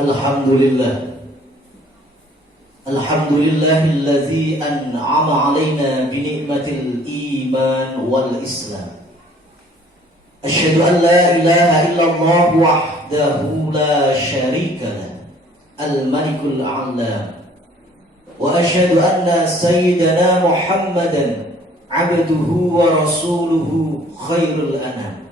Alhamdulillah. Alhamdulillahilladzi an'ama alaina bi ni'matil iman wal islam. Asyhadu an la ilaha illallah wahdahu la syarika lah, al-malikul a'lam. Wa asyhadu anna sayyidana Muhammadan abduhu wa rasuluhu khairul anam.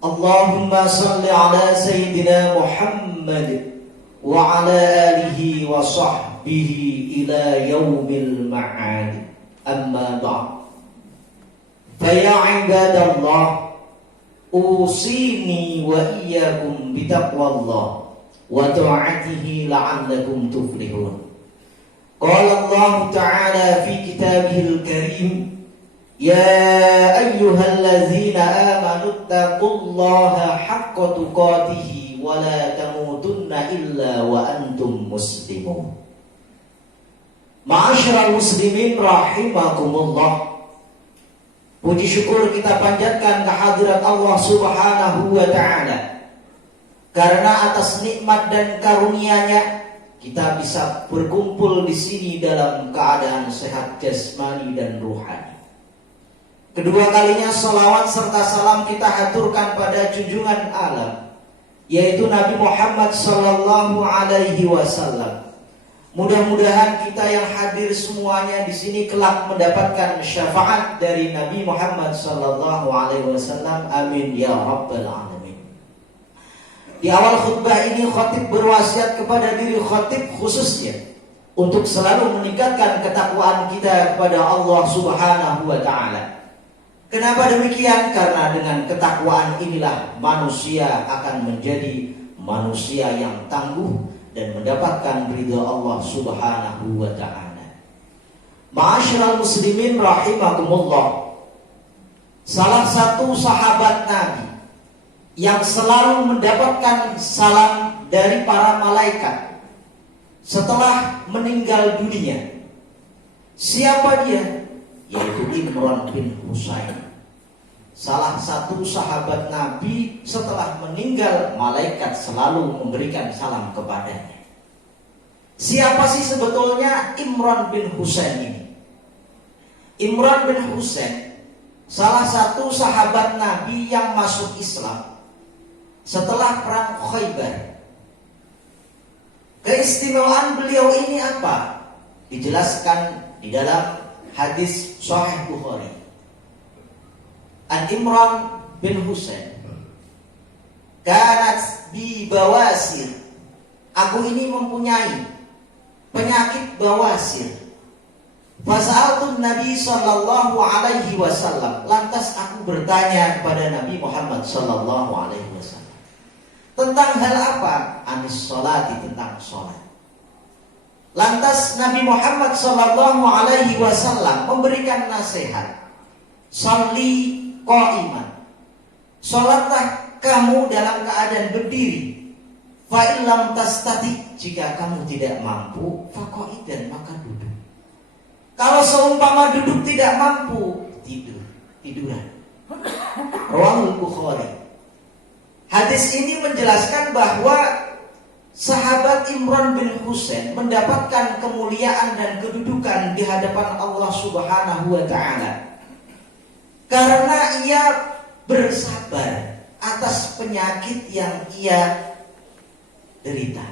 Allahumma salli ala sayyidina Muhammad wa ala alihi wa sahbihi ila yaumil ma'ad. Amma ba'd. Fa ya ibadallah, usini wa iyyakum bitaqwallah wa ta'atihi la'allakum tuflihun. Qala Allah ta'ala fi kitabihil karim, ya ayyuhallazina amanu taqullaha haqqa tuqatih wa la tamutunna illa wa antum muslimun. Ma'asyiral muslimin rahimakumullah. Puji syukur kita panjatkan kehadirat Allah Subhanahu wa ta'ala, karena atas nikmat dan karunia-Nya kita bisa berkumpul di sini dalam keadaan sehat jasmani dan ruhani. Kedua kalinya salawat serta salam kita haturkan pada junjungan alam, yaitu Nabi Muhammad sallallahu alaihi wasallam. Mudah-mudahan kita yang hadir semuanya di sini kelak mendapatkan syafaat dari Nabi Muhammad sallallahu alaihi wasallam. Amin ya rabbal alamin. Di awal khutbah ini khatib berwasiat kepada diri khatib khususnya untuk selalu meningkatkan ketakwaan kita kepada Allah Subhanahu wa taala. Kenapa demikian? Karena dengan ketakwaan inilah manusia akan menjadi manusia yang tangguh dan mendapatkan ridha Allah Subhanahu wa ta'ala. Ma'asyiral muslimin rahimakumullah. Salah satu sahabat Nabi yang selalu mendapatkan salam dari para malaikat setelah meninggal dunia, siapa dia? Yaitu Imran bin Husain. Salah satu sahabat Nabi setelah meninggal, malaikat selalu memberikan salam kepadanya. Siapa sih sebetulnya Imran bin Husain ini? Imran bin Husain salah satu sahabat Nabi yang masuk Islam setelah perang Khaybar. Keistimewaan beliau ini apa? Dijelaskan di dalam hadis Sahih Bukhari. An Imran bin Husain, kanat bi bawasir. Aku ini mempunyai penyakit bawasir. Fasa'altu Nabi sallallahu alaihi wasallam. Lantas aku bertanya kepada Nabi Muhammad sallallahu alaihi wasallam tentang hal apa? Anis sholati, tentang sholat. Lantas Nabi Muhammad sallallahu alaihi wasallam memberikan nasihat. Sholli qa'iman. Sholatlah kamu dalam keadaan berdiri. Fa illam tastati, jika kamu tidak mampu, fa qa'idan, maka duduk. Kalau seumpama duduk tidak mampu, tiduran. Rawahul Bukhari. Hadis ini menjelaskan bahwa sahabat Imran bin Husain mendapatkan kemuliaan dan kedudukan di hadapan Allah Subhanahu wa ta'ala karena ia bersabar atas penyakit yang ia derita.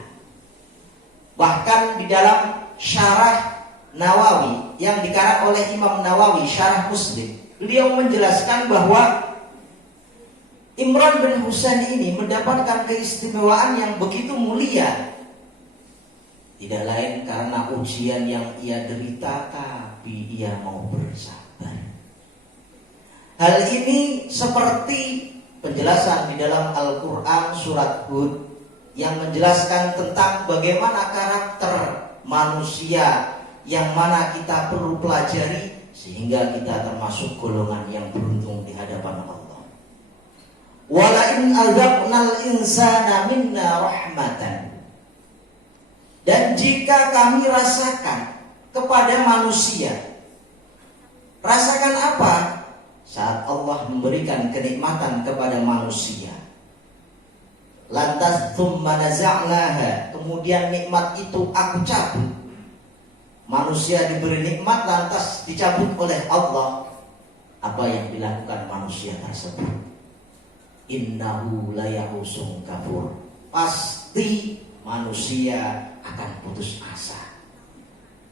Bahkan di dalam syarah Nawawi yang dikarang oleh Imam Nawawi, syarah Muslim, beliau menjelaskan bahwa Imran bin Husain ini mendapatkan keistimewaan yang begitu mulia, tidak lain karena ujian yang ia derita, tapi ia mau bersabar. Hal ini seperti penjelasan di dalam Al-Quran surat Hud yang menjelaskan tentang bagaimana karakter manusia yang mana kita perlu pelajari sehingga kita termasuk golongan yang beruntung di hadapan Allah. Wala in azabnal insana minna rahmatan. Dan jika kami rasakan kepada manusia, rasakan apa? Saat Allah memberikan kenikmatan kepada manusia, lantas thumma naza'naha, kemudian nikmat itu aku cabut. Manusia diberi nikmat lantas dicabut oleh Allah. Apa yang dilakukan manusia tersebut? Innahu layahusun kafur. Pasti manusia akan putus asa.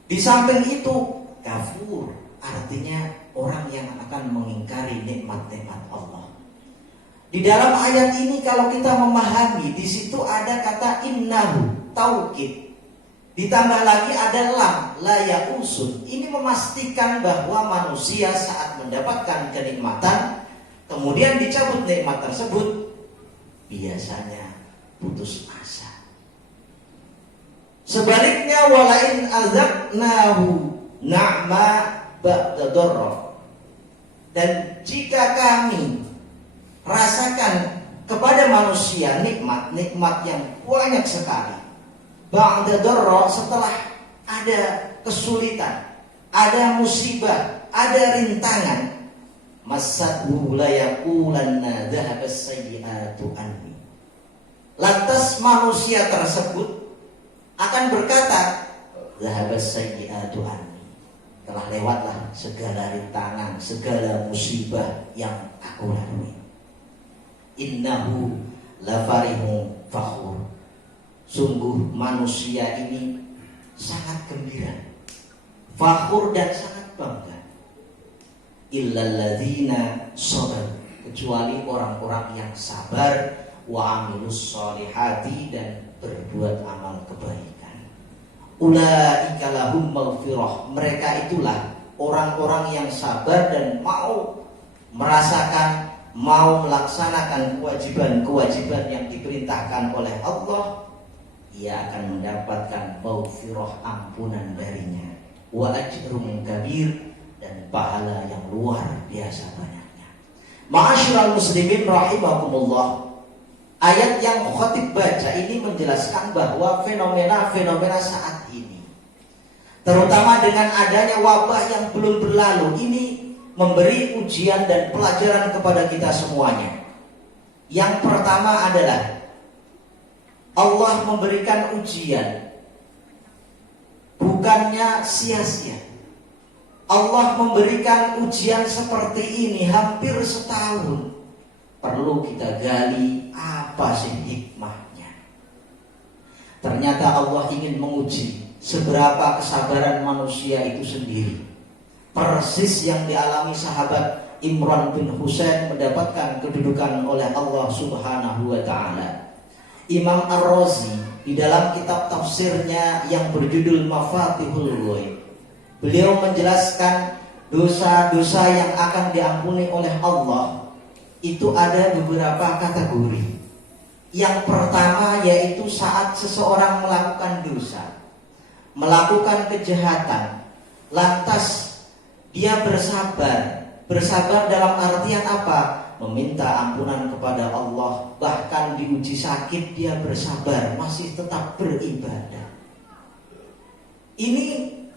Di samping itu kafur, artinya orang yang akan mengingkari nikmat-nikmat Allah. Di dalam ayat ini kalau kita memahami, di situ ada kata innahu, taukid. Ditambah lagi ada lam, la ya'usun. Ini memastikan bahwa manusia saat mendapatkan kenikmatan, kemudian dicabut nikmat tersebut, biasanya putus asa. Sebaliknya, walain azabnahu na'ma ba'da dharra. Dan jika kami rasakan kepada manusia nikmat yang banyak sekali, ba'da dharra, setelah ada kesulitan, ada musibah, ada rintangan, masathu la yaqulanna dhahabas sayyi'atu anni. Lantas manusia tersebut akan berkata, dhahabas sayyi'atu anni, telah lewatlah segala rintangan, segala musibah yang aku lalui. Innahu lafarihu fakhur. Sungguh manusia ini sangat gembira, fakhur dan sangat bangga. Illalladzina sabar, kecuali orang-orang yang sabar, wa amilus solihati, dan berbuat amal kebaikan. Ulaika lahum maghfirah, mereka itulah orang-orang yang sabar dan mau merasakan, mau melaksanakan kewajiban-kewajiban yang diperintahkan oleh Allah. Ia akan mendapatkan maghfirah, ampunan darinya, wa ajrun kabir, dan pahala yang luar biasa banyaknya. Ma'asyiral muslimin rahimakumullah, ayat yang khatib baca ini menjelaskan bahwa fenomena-fenomena saat ini, terutama dengan adanya wabah yang belum berlalu ini, memberi ujian dan pelajaran kepada kita semuanya. Yang pertama adalah Allah memberikan ujian bukannya sia-sia. Allah memberikan ujian seperti ini hampir setahun. Perlu kita gali apa sih hikmahnya. Ternyata Allah ingin menguji seberapa kesabaran manusia itu sendiri. Persis yang dialami sahabat Imran bin Husain mendapatkan kedudukan oleh Allah Subhanahu wa ta'ala. Imam Ar-Razi di dalam kitab tafsirnya yang berjudul Mafatihul Ghaib, beliau menjelaskan dosa-dosa yang akan diampuni oleh Allah itu ada beberapa kategori. Yang pertama yaitu saat seseorang melakukan dosa, melakukan kejahatan, lantas dia bersabar. Bersabar dalam artian apa? Meminta ampunan kepada Allah. Bahkan diuji sakit dia bersabar, masih tetap beribadah. Ini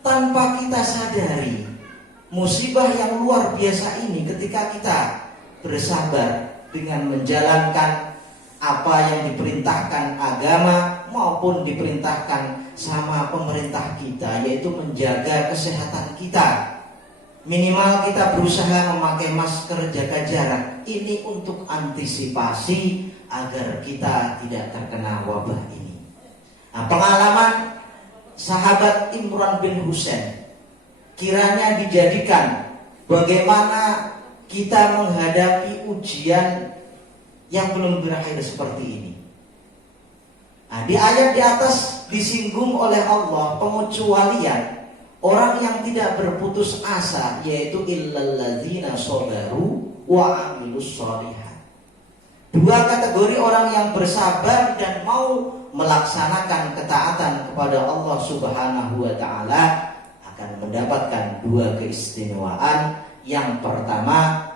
tanpa kita sadari musibah yang luar biasa ini ketika kita bersabar dengan menjalankan apa yang diperintahkan agama maupun diperintahkan sama pemerintah kita, yaitu menjaga kesehatan kita. Minimal kita berusaha memakai masker, jaga jarak. Ini untuk antisipasi agar kita tidak terkena wabah ini. Nah, pengalaman sahabat Imran bin Husain kiranya dijadikan bagaimana kita menghadapi ujian yang belum berakhir seperti ini. Nah, di ayat di atas disinggung oleh Allah pengecualian orang yang tidak berputus asa, yaitu illalladzina sabaru wa amilus sholihat. Dua kategori orang yang bersabar dan mau melaksanakan ketaatan kepada Allah Subhanahu wa ta'ala akan mendapatkan dua keistimewaan. Yang pertama,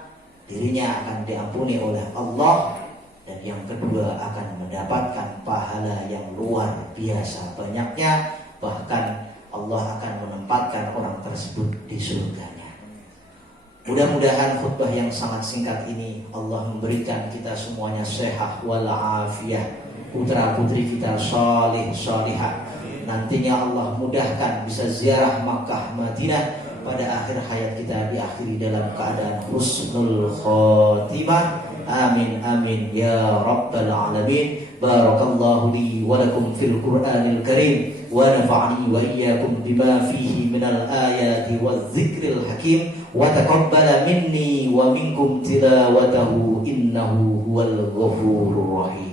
dirinya akan diampuni oleh Allah, dan yang kedua akan mendapatkan pahala yang luar biasa banyaknya. Bahkan Allah akan menempatkan orang tersebut di surganya. Mudah-mudahan khutbah yang sangat singkat ini Allah memberikan kita semuanya sehat wal afiyah, putra-putri kita salih salihah. Nantinya Allah mudahkan bisa ziarah Makkah Madinah pada akhir hayat kita, diakhiri dalam keadaan husnul khotimah. Amin amin ya rabbal alamin. Barakallahu li wa lakum fil Qur'anil Karim wa nafa'ani wa iyyakum bima fihi minal ayati wadh-dhikril hakim wa taqabbala minni wa minkum tilawatahu innahu huwal ghafurur rahim.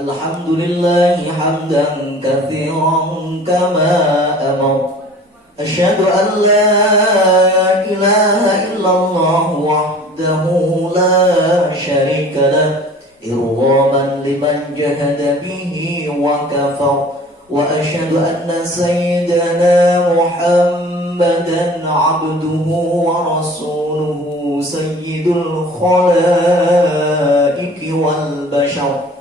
Alhamdulillah hamdan katsiran kama amar. Asyhadu an la ilaha illallah wahdahu la syarika lah, irghaman liman jahada bihi wa kafar. Wa asyhadu anna sayyidana Muhammadan abduhu wa rasuluhu sayyidul khalaiqi wal bashar.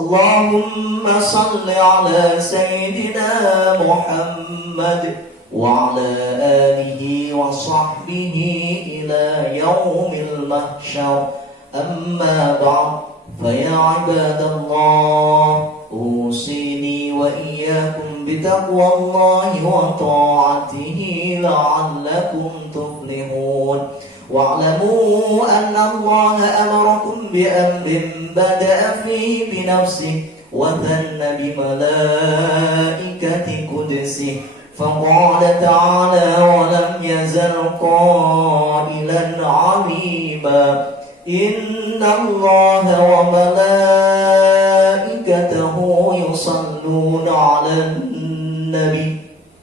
Allahumma salli ala sayyidina Muhammad wa ala alihi wa sahbihi ila yaumil mahsyar. Amma ba'd, fa ya ibadallah, usini wa iyyakum bitaqwallahi wa ta'atihi la'allakum tuflihun. واعلموا أن الله أمركم بأمر بدأ فيه بنفسه وثن بملائكة قدسه فقال تعالى ولم يزل قائلا عليما إن الله وملائكته يصلون على النبي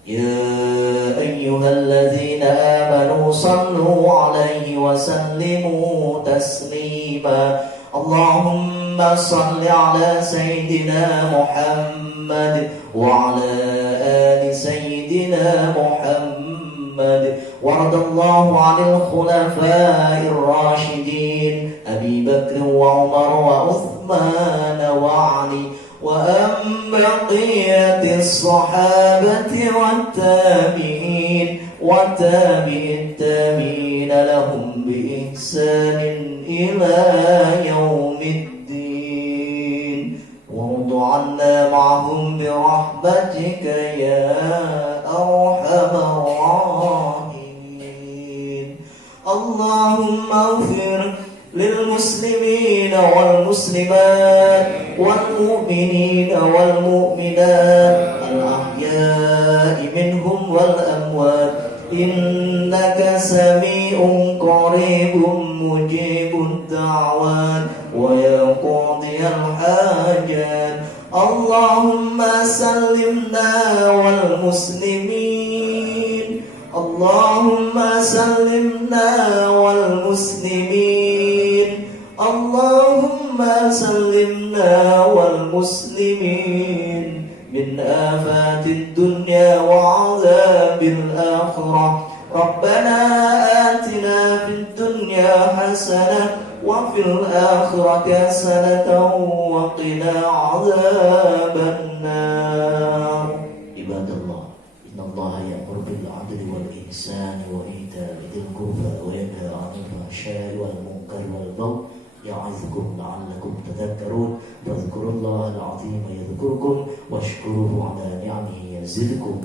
يا أيها الذين آمنوا صلوا عليه وسلموا تسليما اللهم صل على سيدنا محمد وعلى آل سيدنا محمد وارض الله عن الخلفاء الراشدين أبي بكر وعمر وعثمان وعلي وأن بقية الصحابة والتابعين وتابع التابعين لهم بإحسان إلى يوم الدين وارض عنا معهم برحمتك يا أرحم الراحمين. اللهم اغفر للمسلمين والمسلمات والمؤمنين والمؤمنات الأحياء منهم والأموات إنك سميع قريب مجيب الدعوات ويا قاضي الحاجات. اللهم سلمنا والمسلمين، اللهم سلمنا والمسلمين، اللهم سلمنا والمسلمين من آفات الدنيا وعذاب الآخرة. ربنا آتنا في الدنيا حسنة وفي الآخرة حسنة وقنا عذاب النار. عباد الله إن الله يأمر بالعدل والإحسان وإيتاء ذي القربى وينهى عن الفحشاء والمنكر والبغي يعظكم لعلكم تذكرون. فاذكروا الله العظيم يذكركم واشكروه على نعمه يزدكم.